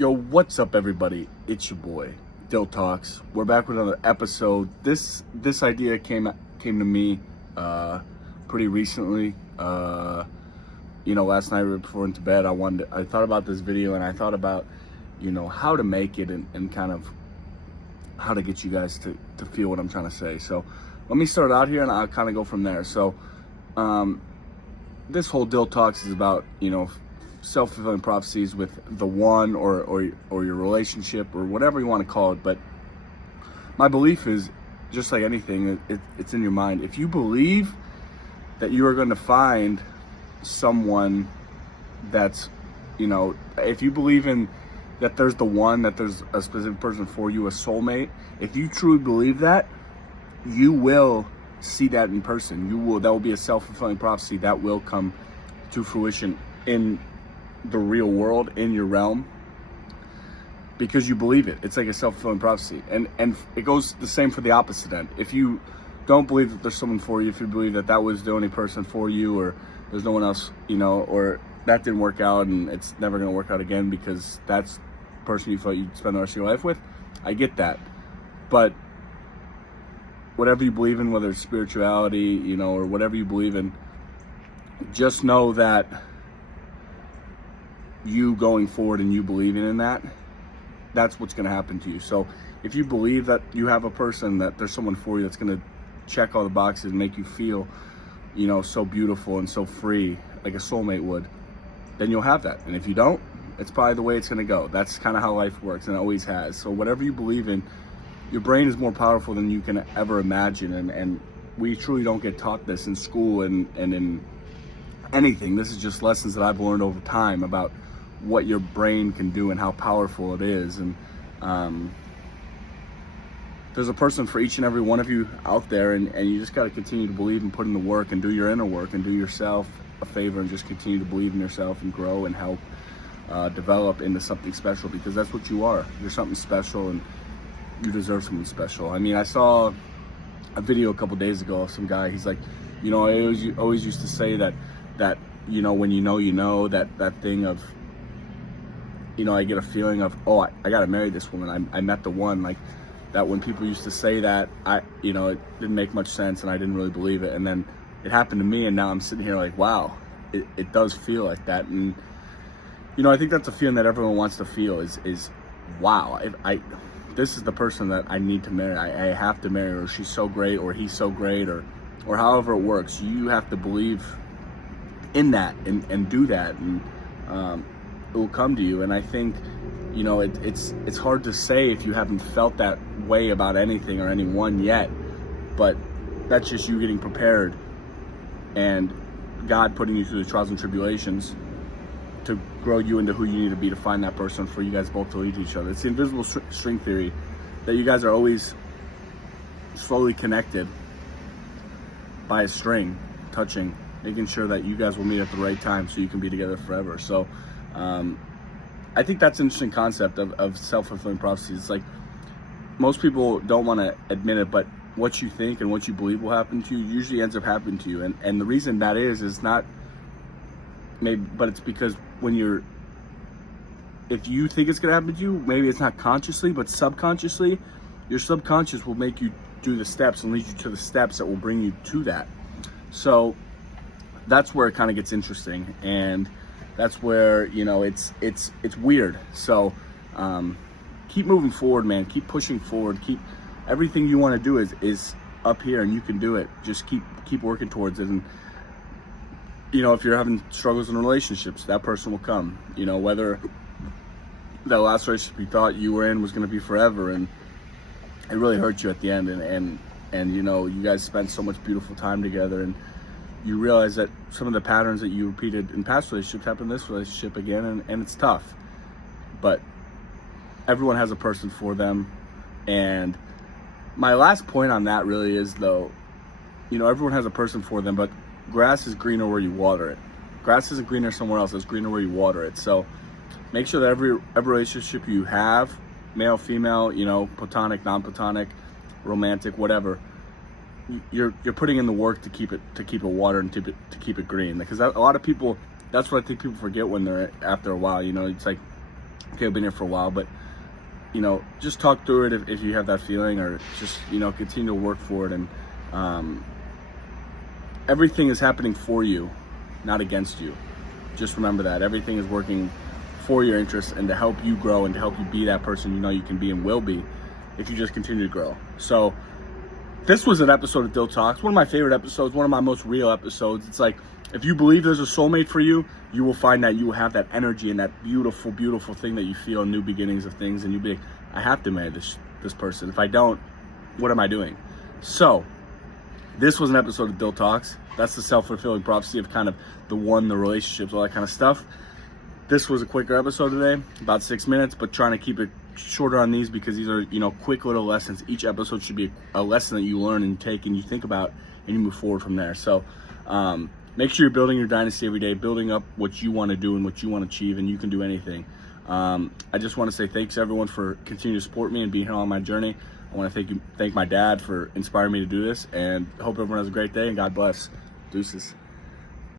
Yo, what's up, everybody? It's your boy, Dyl Talks. We're back with another episode. This idea came to me pretty recently. Last night right before into bed, I thought about this video, and I thought about how to make it and kind of how to get you guys to feel what I'm trying to say. So let me start out here, and I'll kind of go from there. So this whole Dyl Talks is about self-fulfilling prophecies with the one or your relationship or whatever you want to call it. But my belief is, just like anything, it's in your mind. If you believe that you are going to find someone that's, if you believe in that there's the one, that there's a specific person for you, a soulmate, if you truly believe that, you will see that in person. That will be a self-fulfilling prophecy that will come to fruition in the real world, in your realm, because you believe it. It's like a self-fulfilling prophecy, and it goes the same for the opposite end. If you don't believe that there's someone for you, if you believe that was the only person for you, or there's no one else, or that didn't work out and it's never going to work out again because that's the person you thought you'd spend the rest of your life with, I get that. But whatever you believe in, whether it's spirituality, or whatever you believe in, just know that you going forward and you believing in that's what's going to happen to you. So if you believe that you have a person, that there's someone for you that's going to check all the boxes and make you feel so beautiful and so free, like a soulmate would, then you'll have that. And if you don't, it's probably the way it's going to go. That's kind of how life works, and it always has. So whatever you believe in, your brain is more powerful than you can ever imagine, and we truly don't get taught this in school and in anything. This is just lessons that I've learned over time about what your brain can do and how powerful it is. And there's a person for each and every one of you out there, and you just got to continue to believe and put in the work and do your inner work and do yourself a favor and just continue to believe in yourself and grow and help develop into something special, because that's what you are. You're something special, and you deserve something special. I mean, I saw a video a couple days ago of some guy. He's like, I always used to say that when that thing of, I get a feeling of, oh, I gotta marry this woman. I met the one. Like that, when people used to say that, it didn't make much sense and I didn't really believe it. And then it happened to me, and now I'm sitting here like, wow, it does feel like that. And I think that's a feeling that everyone wants to feel is wow, this is the person that I need to marry. I have to marry her. She's so great, or he's so great, or however it works. You have to believe in that and do that, and it will come to you. And I think it's hard to say if you haven't felt that way about anything or anyone yet, but that's just you getting prepared and God putting you through the trials and tribulations to grow you into who you need to be to find that person for you guys both to lead to each other. It's the invisible string theory, that you guys are always slowly connected by a string, touching, making sure that you guys will meet at the right time so you can be together forever. So I think that's an interesting concept of self-fulfilling prophecies. It's like, most people don't want to admit it, but what you think and what you believe will happen to you usually ends up happening to you. And the reason that is not maybe, but it's because if you think it's going to happen to you, maybe it's not consciously, but subconsciously, your subconscious will make you do the steps and lead you to the steps that will bring you to that. So that's where it kind of gets interesting, and that's where it's weird. So keep moving forward, man. Keep pushing forward. Keep everything you want to do is up here, and you can do it. Just keep working towards it. And if you're having struggles in relationships, that person will come. Whether that last relationship you thought you were in was going to be forever, and it really hurt you at the end, and you guys spent so much beautiful time together, and you realize that some of the patterns that you repeated in past relationships happen in this relationship again, and it's tough. But everyone has a person for them. And my last point on that really is, though, everyone has a person for them, but grass is greener where you water it. Grass isn't greener somewhere else, it's greener where you water it. So make sure that every relationship you have, male, female, platonic, non-platonic, romantic, whatever, you're putting in the work to keep it watered and to keep it green. Because a lot of people, that's what I think people forget when they're, after a while, it's like Okay, I've been here for a while, but just talk through it if you have that feeling, or just continue to work for it. And everything is happening for you, not against you. Just remember that everything is working for your interests and to help you grow and to help you be that person you can be and will be if you just continue to grow. So this was an episode of Dyl Talks, one of my favorite episodes, one of my most real episodes. It's like, if you believe there's a soulmate for you, you will find that you will have that energy and that beautiful, beautiful thing that you feel in new beginnings of things. And you'll be like, I have to marry this person. If I don't, what am I doing? So this was an episode of Dyl Talks. That's the self-fulfilling prophecy of kind of the relationships, all that kind of stuff. This was a quicker episode today, about 6 minutes, but trying to keep it shorter on these because these are, quick little lessons. Each episode should be a lesson that you learn and take and you think about and you move forward from there. So make sure you're building your dynasty every day, building up what you want to do and what you want to achieve, and you can do anything. I just want to say thanks everyone for continuing to support me and being here on my journey. I want to thank my dad for inspiring me to do this, and hope everyone has a great day, and God bless. Deuces.